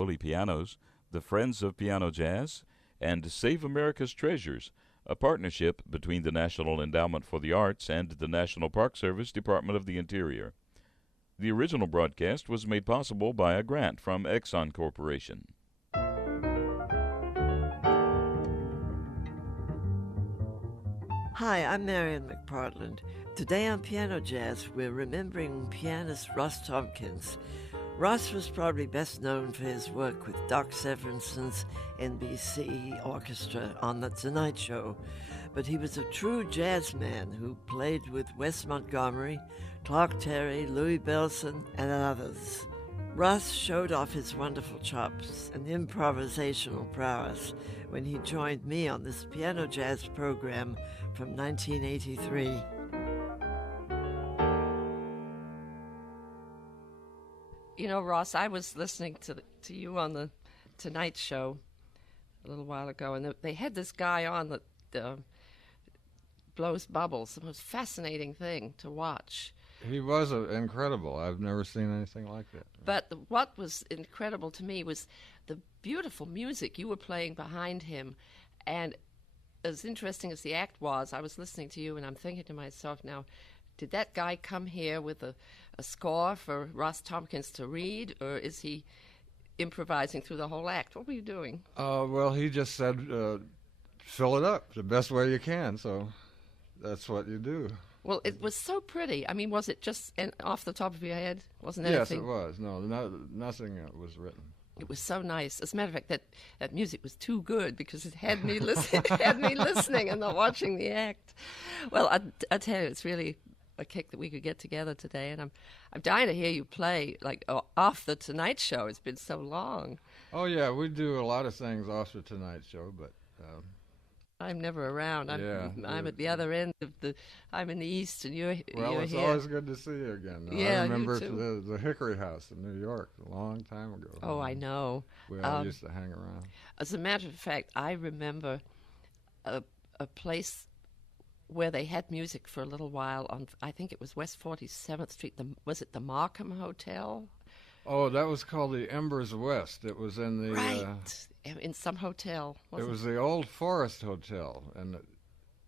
Holy Pianos, the Friends of Piano Jazz, and Save America's Treasures, a partnership between the National Endowment for the Arts and the National Park Service Department of the Interior. The original broadcast was made possible by a grant from Exxon Corporation. Hi, I'm Marian McPartland. Today on Piano Jazz, we're remembering pianist Ross Tompkins. Ross was probably best known for his work with Doc Severinsen's NBC Orchestra on The Tonight Show, but he was a true jazz man who played with Wes Montgomery, Clark Terry, Louis Bellson, and others. Ross showed off his wonderful chops and improvisational prowess when he joined me on this Piano Jazz program from 1983. You know, Ross, I was listening to you on the Tonight Show a little while ago, and they had this guy on that blows bubbles. The most fascinating thing to watch. He was incredible. I've never seen anything like that. But what was incredible to me was the beautiful music you were playing behind him. And as interesting as the act was, I was listening to you and I'm thinking to myself now, did that guy come here with a score for Ross Tompkins to read, or is he improvising through the whole act? What were you doing? Well, he just said, fill it up the best way you can, so that's what you do. Well, it was so pretty. I mean, was it just off the top of your head? Wasn't Yes, anything? it was. No, nothing was written. It was so nice. As a matter of fact, that music was too good because it had me listening and not watching the act. Well, I tell you, it's really a kick that we could get together today, and I'm dying to hear you play like off the Tonight Show. It's been so long. Oh yeah, we do a lot of things off the Tonight Show, but I'm never around. I'm at the other end of the. I'm in the east, and you're well, it's here. always good to see you again. Yeah, I remember you too. the Hickory House in New York a long time ago. Oh, I know. We all used to hang around. As a matter of fact, I remember a place where they had music for a little while on. I think it was West 47th Street. Was it the Markham Hotel? Oh, that was called the Embers West. It was in the right in some hotel. It was the Old Forest Hotel, and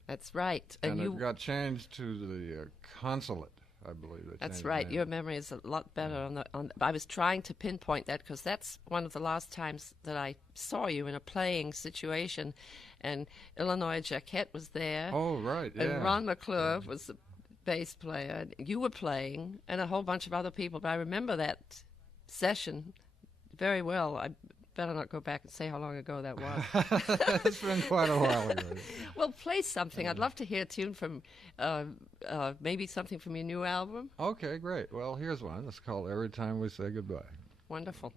that's right. And it got changed to the Consulate, I believe. That's right. Your memory is a lot better on. I was trying to pinpoint that because that's one of the last times that I saw you in a playing situation, and Illinois Jacquette was there. Oh, right. Yeah. And Ron McClure was the bass player. You were playing, and a whole bunch of other people. But I remember that session very well. I better not go back and say how long ago that was. It's been quite a while ago. Well, play something. I'd love to hear a tune from maybe something from your new album. Okay, great. Well, here's one. It's called Every Time We Say Goodbye. Wonderful.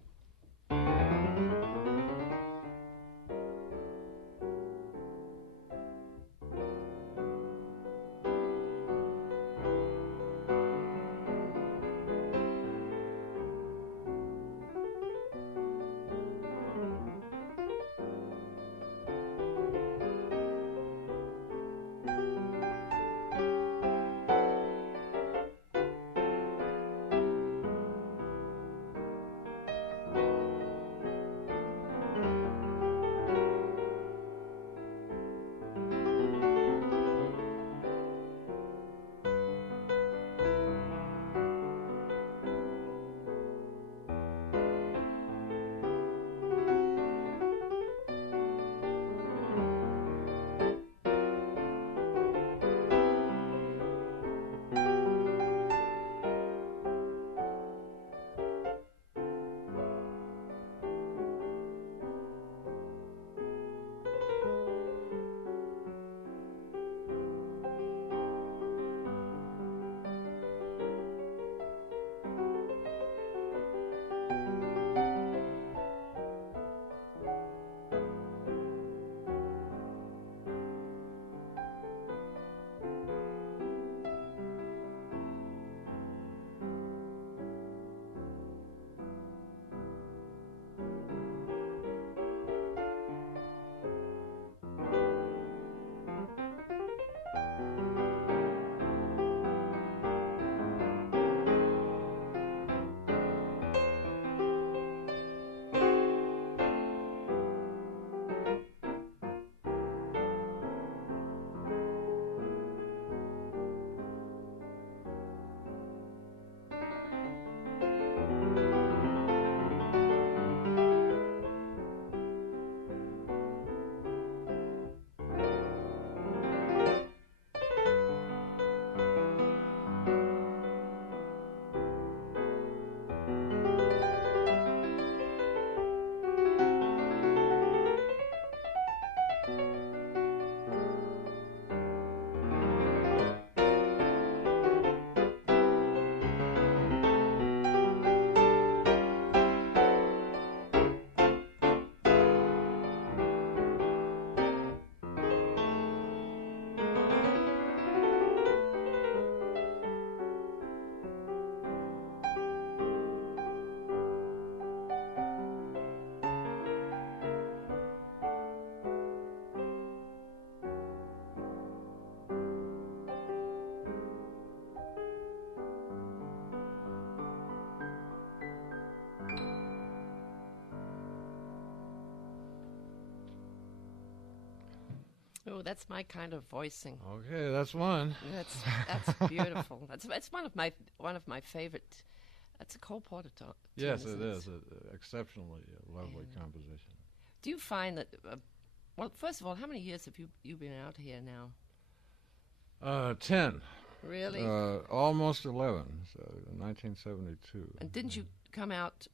Oh, that's my kind of voicing. Okay, that's one. That's beautiful. That's one of my favorite. That's a Cole Porter tune. Yes, it is. Exceptionally lovely composition. Do you find that? Well, first of all, how many years have you been out here now? 10. Really? Almost 11. So 1972. And didn't you come out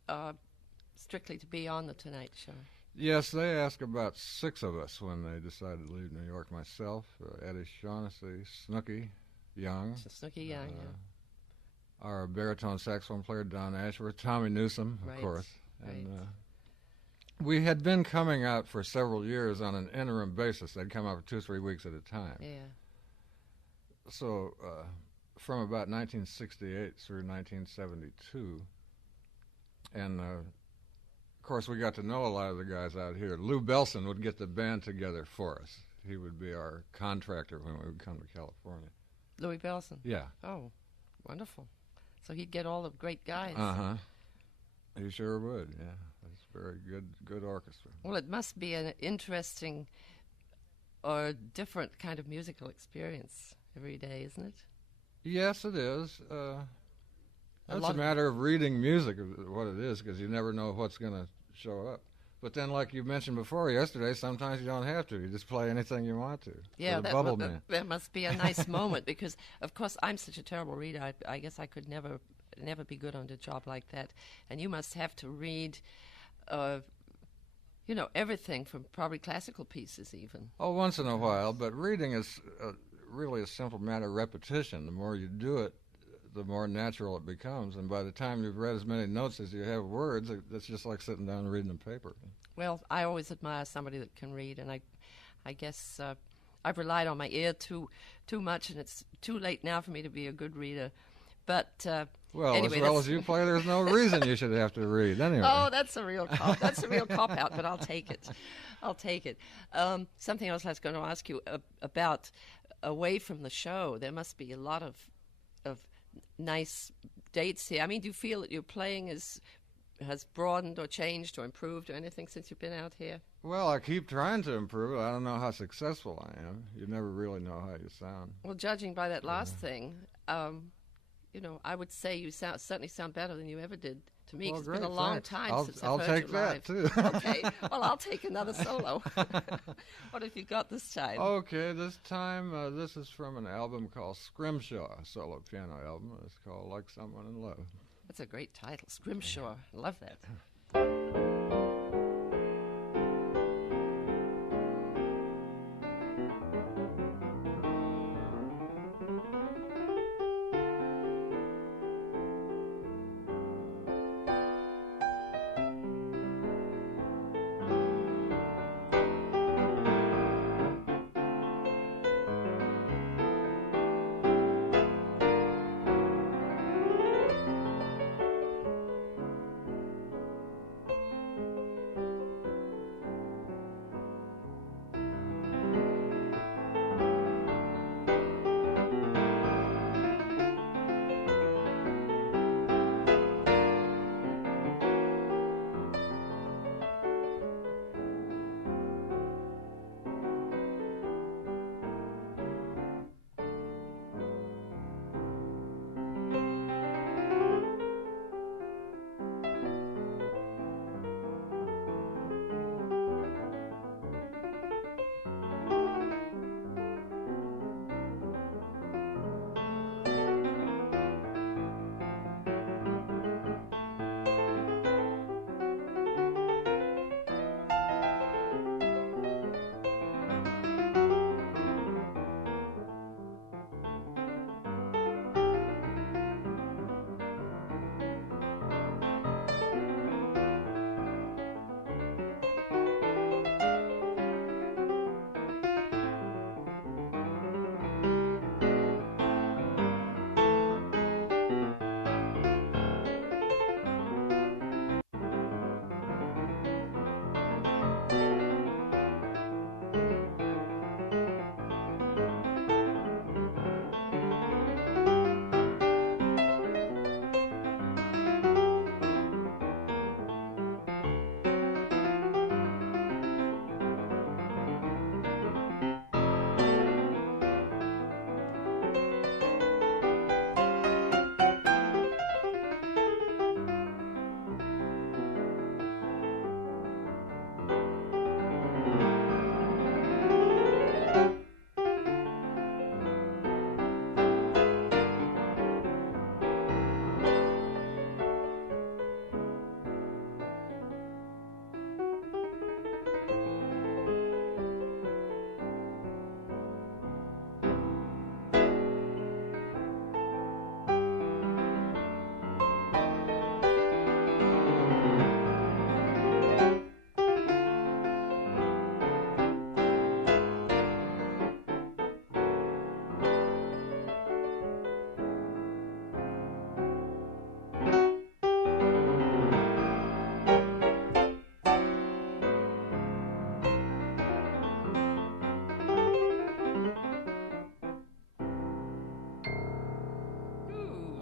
strictly to be on the Tonight Show? Yes, they asked about 6 of us when they decided to leave New York. Myself, Eddie Shaughnessy, Snooky Young. Snooky Young, yeah. Our baritone saxophone player, Don Ashworth, Tommy Newsom, of course. And we had been coming out for several years on an interim basis. They'd come out for 2 or 3 weeks at a time. Yeah. So from about 1968 through 1972, and of course we got to know a lot of the guys out here. Lou Belson would get the band together for us. He would be our contractor when we would come to California. Louis Belson? Yeah. Oh, wonderful. So he'd get all the great guys. Uh-huh. He sure would, yeah. It's very good orchestra. Well, it must be an interesting or different kind of musical experience every day, isn't it? Yes, it is. It's a matter of reading music, what it is, because you never know what's going to show up. But then, like you mentioned before yesterday, sometimes you don't have to. You just play anything you want to. Yeah, that must be a nice moment because, of course, I'm such a terrible reader. I guess I could never be good on a job like that. And you must have to read, everything from probably classical pieces even. Oh, once in a while. But reading is really a simple matter of repetition. The more you do it, the more natural it becomes. And by the time you've read as many notes as you have words, it's just like sitting down and reading a paper. Well, I always admire somebody that can read, and I guess I've relied on my ear too much, and it's too late now for me to be a good reader. But well, anyway, as well as you play, there's no reason you should have to read anyway. Oh, that's a real cop out, but I'll take it. Something else I was going to ask you about away from the show. There must be a lot of nice dates here. I mean, do you feel that your playing has broadened or changed or improved or anything since you've been out here? Well, I keep trying to improve it. I don't know how successful I am. You never really know how you sound. Well, judging by that last thing, I would say you certainly sound better than you ever did to me. Well, it's been a long time since I'll I've heard take you that live. too. Okay. Well, I'll take another solo. What have you got this time? Okay, this time this is from an album called Scrimshaw, a solo piano album. It's called Like Someone in Love. That's a great title, Scrimshaw. I love that.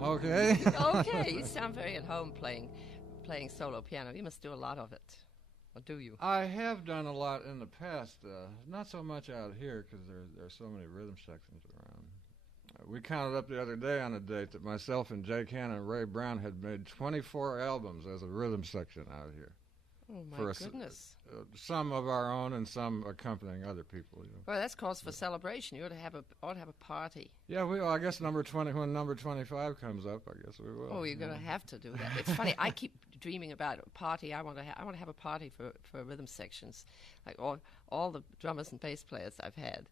Okay. Okay, you sound very at home playing solo piano. You must do a lot of it, or do you? I have done a lot in the past, not so much out here because there are so many rhythm sections around. We counted up the other day on a date that myself and Jake Hanna and Ray Brown had made 24 albums as a rhythm section out here. Oh, my goodness. Some of our own and some accompanying other people. You know. Well, that's cause for celebration. You ought to have a party. Yeah, I guess when number 25 comes up, I guess we will. Oh, you're going to have to do that. It's funny. I keep dreaming about a party. I want to have a party for rhythm sections, like all the drummers and bass players I've had.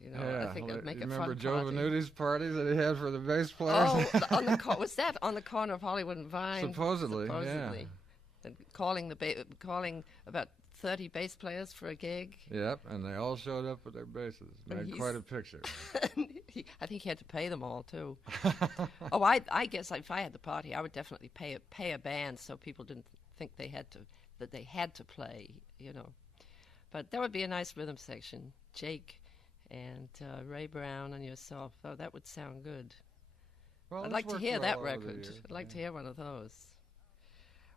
You know, yeah, I think I'd make a fun remember party. Joe Venuti's party that he had for the bass players? Oh, was that on the corner of Hollywood and Vine? Supposedly. Yeah. And calling about 30 bass players for a gig. Yep, and they all showed up with their basses. Made quite a picture. I think he had to pay them all too. Oh, I guess if I had the party, I would definitely pay a band so people didn't think they had to play. You know, but that would be a nice rhythm section. Jake and Ray Brown and yourself. Oh, that would sound good. Well, I'd like to hear that record. I'd like to hear one of those.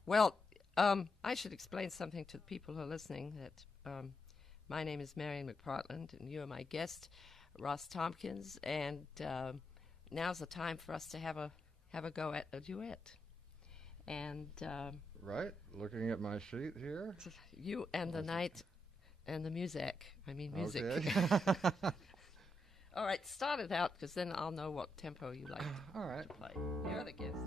Well, I should explain something to the people who are listening, that my name is Marian McPartland, and you are my guest, Ross Tompkins, and now's the time for us to have a go at a duet. And right, looking at my sheet here. You and the night and the music. I mean music. Okay. All right, start it out, because then I'll know what tempo you like All right. to play. You're the guest.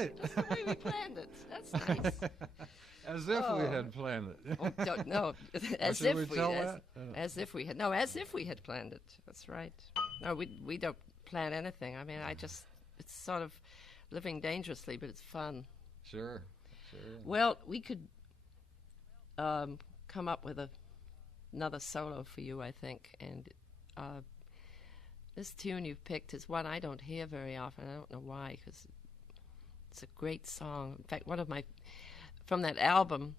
great. That's the way we planned it. That's nice. As if we had planned it. Oh, no, as should if we tell that? as if we had planned it. That's right. No, we don't plan anything. I mean, it's sort of living dangerously, but it's fun. Sure. Well, we could come up with another solo for you, I think, and this tune you've picked is one I don't hear very often. I don't know why, because it's a great song. In fact, from that album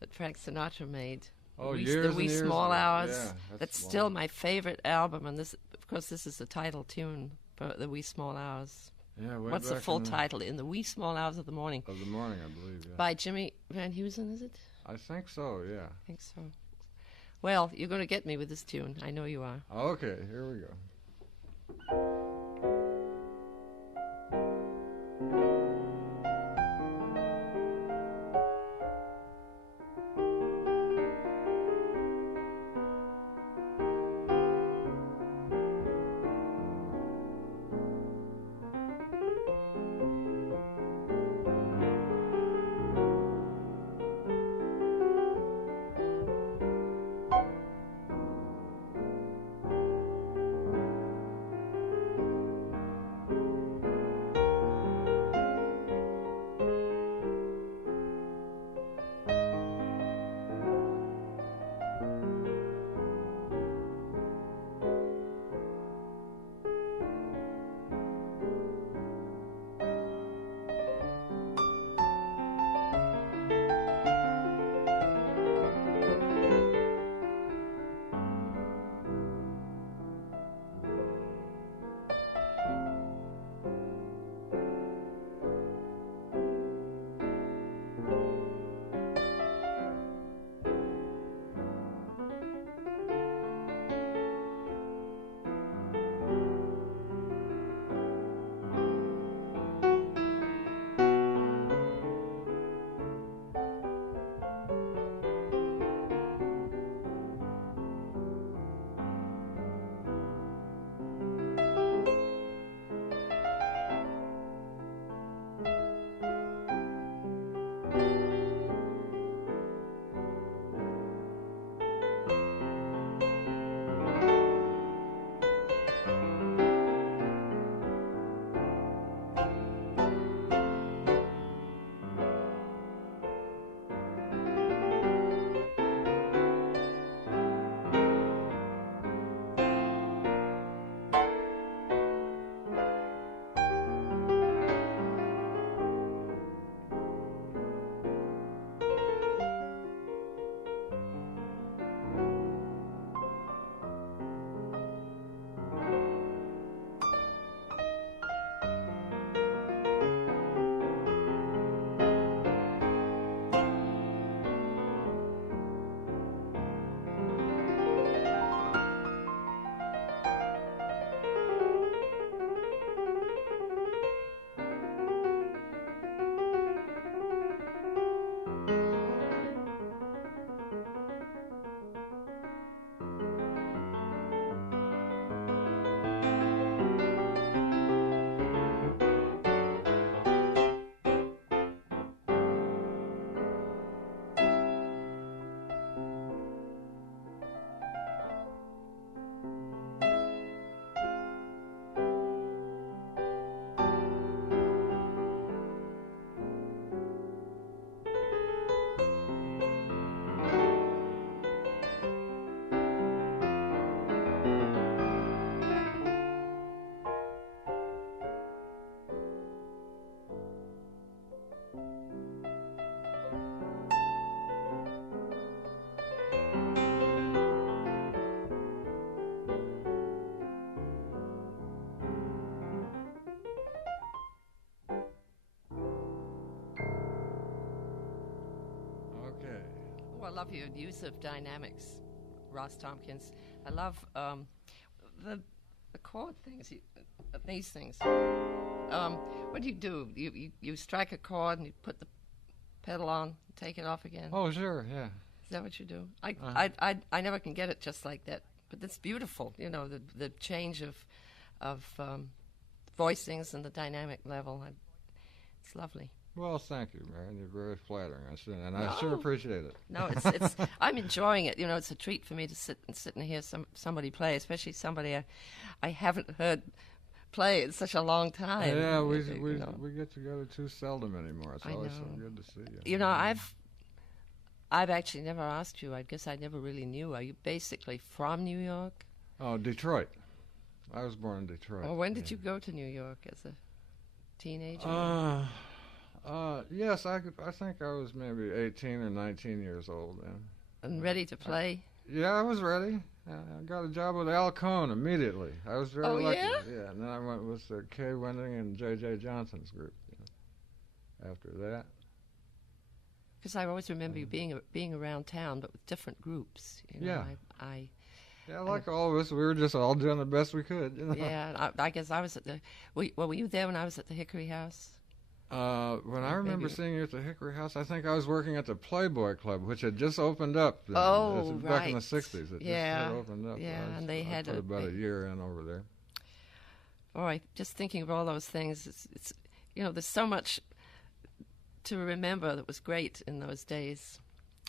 that Frank Sinatra made, Oh, The Wee years Small ago. Hours. Yeah, that's still my favorite album, and this is the title tune for The Wee Small Hours. Yeah, What's the full title? In the Wee Small Hours of the Morning. Of the Morning, I believe, yeah. By Jimmy Van Heusen, is it? I think so, yeah. I think so. Well, you're going to get me with this tune. I know you are. Okay, here we go. I love your use of dynamics, Ross Tompkins. I love the chord things, these things. What do? You strike a chord and you put the pedal on, take it off again. Oh, sure, yeah. Is that what you do? I never can get it just like that, but it's beautiful. You know, the change of voicings and the dynamic level. It's lovely. Well, thank you, Marian. You're very flattering. I No. sure appreciate it. No, it's I'm enjoying it. You know, it's a treat for me to sit and hear somebody play, especially somebody I haven't heard play in such a long time. Yeah, we you know. we get together too seldom anymore. It's I always so know. good to see you. You know, I've actually never asked you. I guess I never really knew. Are you basically from New York? Oh, Detroit. I was born in Detroit. Or when did you go to New York as a teenager? Yes, I think I was maybe 18 or 19 years old then. And ready to play? Yeah, I was ready. I got a job with Al Cohn immediately. I was very lucky. Yeah? Yeah, and then I went with Kay Winding and J.J. Johnson's group. After that. Because I always remember you being around town, but with different groups. You know, Yeah. Yeah, like all of us, we were just all doing the best we could. You know? Yeah, I guess I was at the. Were you there when I was at the Hickory House? When I remember seeing you at the Hickory House, I think I was working at the Playboy Club, which had just opened up then. Oh, Back in the right. 60s. It just had opened up. Yeah, and they had put about a year in over there. All right, just thinking of all those things, it's you know, there's so much to remember that was great in those days.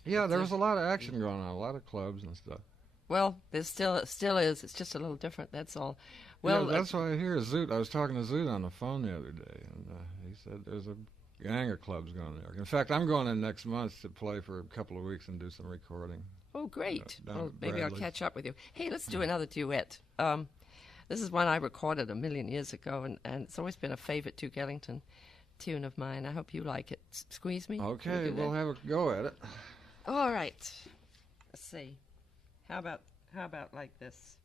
Yeah, there was a lot of action going on, a lot of clubs and stuff. Well, there still is. It's just a little different. That's all. Well, yeah, that's why I hear Zoot. I was talking to Zoot on the phone the other day, and he said there's a gang of clubs going there. In fact, I'm going in next month to play for a couple of weeks and do some recording. Oh, great. down Well, at maybe I'll Bradley's. catch up with you. Hey, let's do another duet. This is one I recorded a million years ago, and it's always been a favorite Duke Ellington tune of mine. I hope you like it. Squeeze Me? Can we Okay, do we'll that? have a go at it. All right. Let's see. How about like this?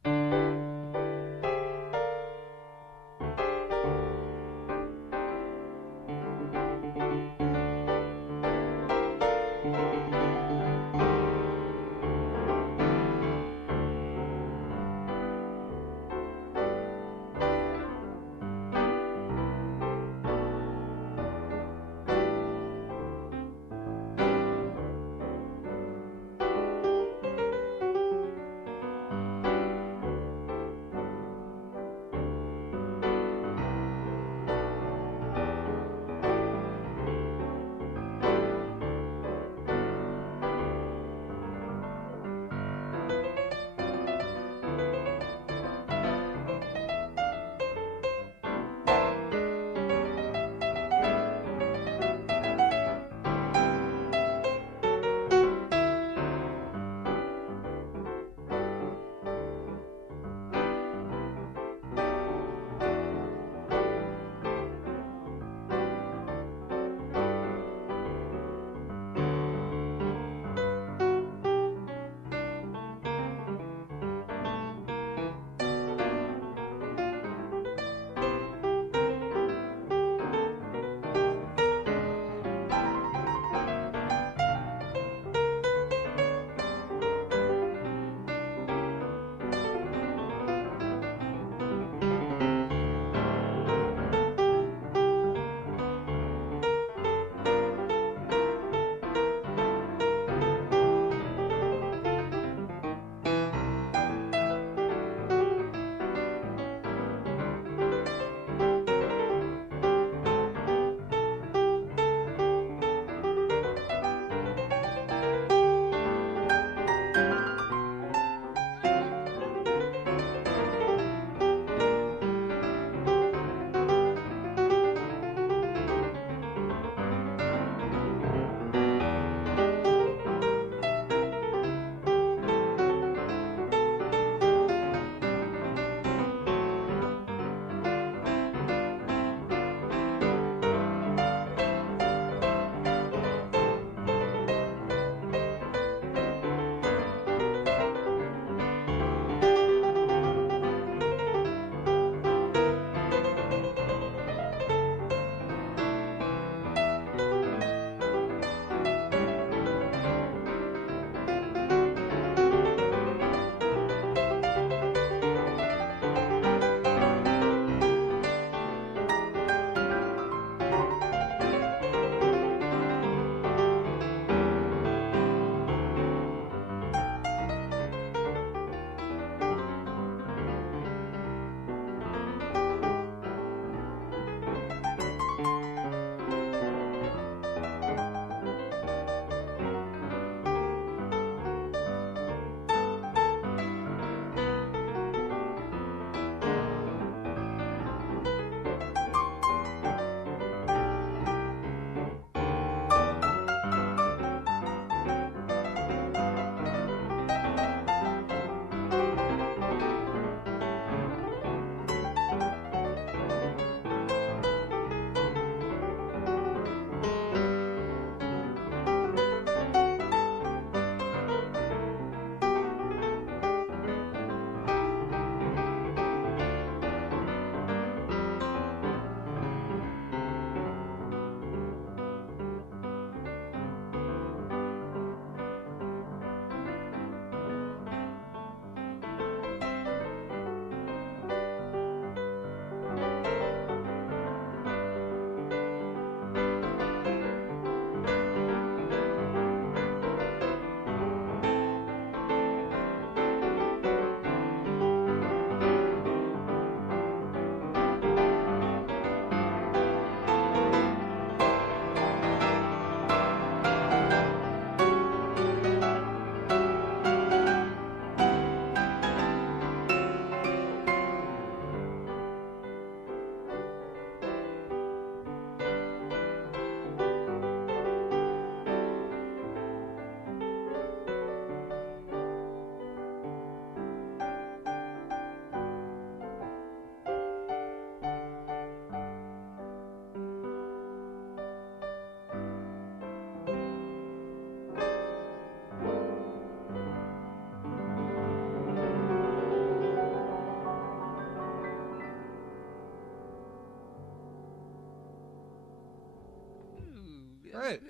Right.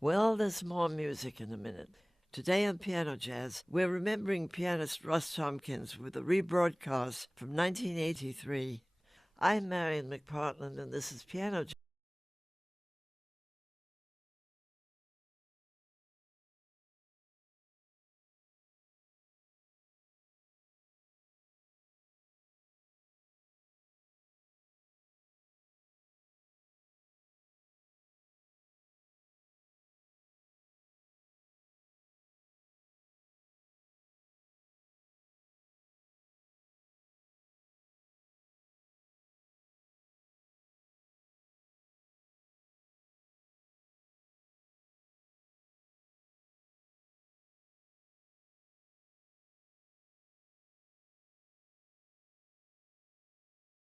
Well, there's more music in a minute. Today on Piano Jazz, we're remembering pianist Ross Tompkins with a rebroadcast from 1983. I'm Marian McPartland, and this is Piano Jazz.